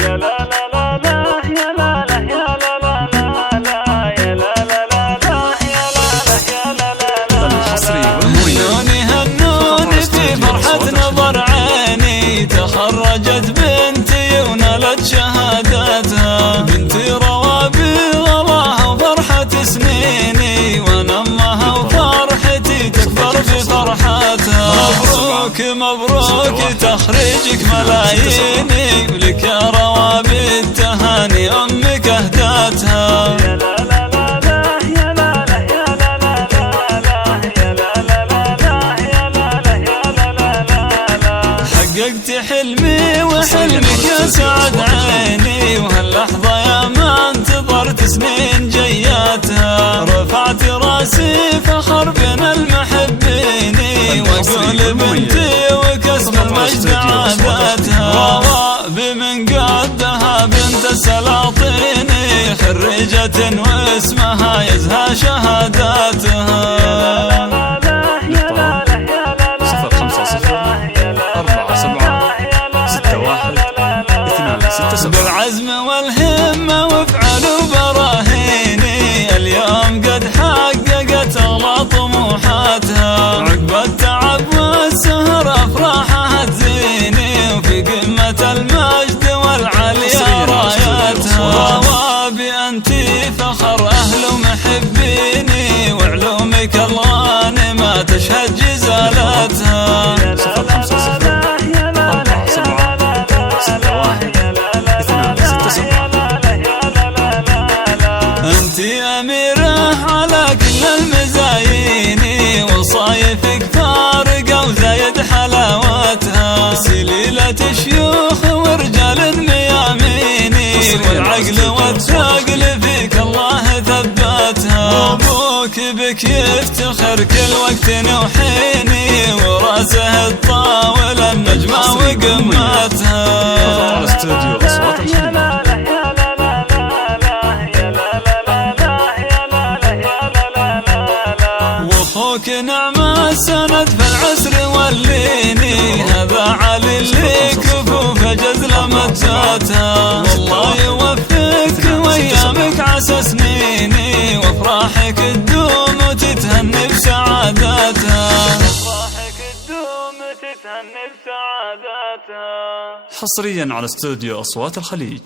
يا لا لا لا لا يا لا لا يا لا لا لا لا يا لا لا لا لا يا لا لا يا لا لا لا هنوني هنوني في فرحة نظر عيني تخرجت بنتي ونالت شهادتها بنتي روابي غلاها وفرحة سنيني وانا امها وفرحتي تكبر بفرحتها مبروك مبروك تخريجك ملاييني ولك يا روابي التهاني امك اهداتها يا لا لا لا لا يا لا لا يا لا لا لا يا لا لا لا يا لا لا يا لا لا لا حققت حلمي وحلمك يا سعد عيني وهاللحظة يا ما انتظرت سنين جياتها رفعت راسي فخر بين المحبين واقول بنتي وكسب المجد عاداتها بمن قدها بنت السلاطين خريجة واسمها يزهى شهاداتها يا لا لا يا لا لا يا لا لا 050 471 61 بالعزم والهمة وافعال وبراهيني اليوم قد حققت اغلى طموحاتها عقب التعب والسهر افراحها تزيني وفي قمة المجد والعليا راياتها وبأنتي فخر اهل محبيني وعلومك الغانمة تشهد جزالاتها انتي اميرة على كل المزايين وصايفك فارقة وزايد حلاوتها سليلة شيوخ ورجال مياميني والعقل والثقل فيك الله ثباتها ابوك بك يفتخر كل وقت وحيني وراسه الطاولة النجمة وقماتها واخوك نعمة السند في العسر والليني هذا علي اللي كفوف جزل مجاتها والله يوفقك وايامك عسى سنيني وافراحك تدوم وتتهني بسعاداتها افراحك تدوم وتتهني بسعاداتها حصريا على استوديو أصوات الخليج.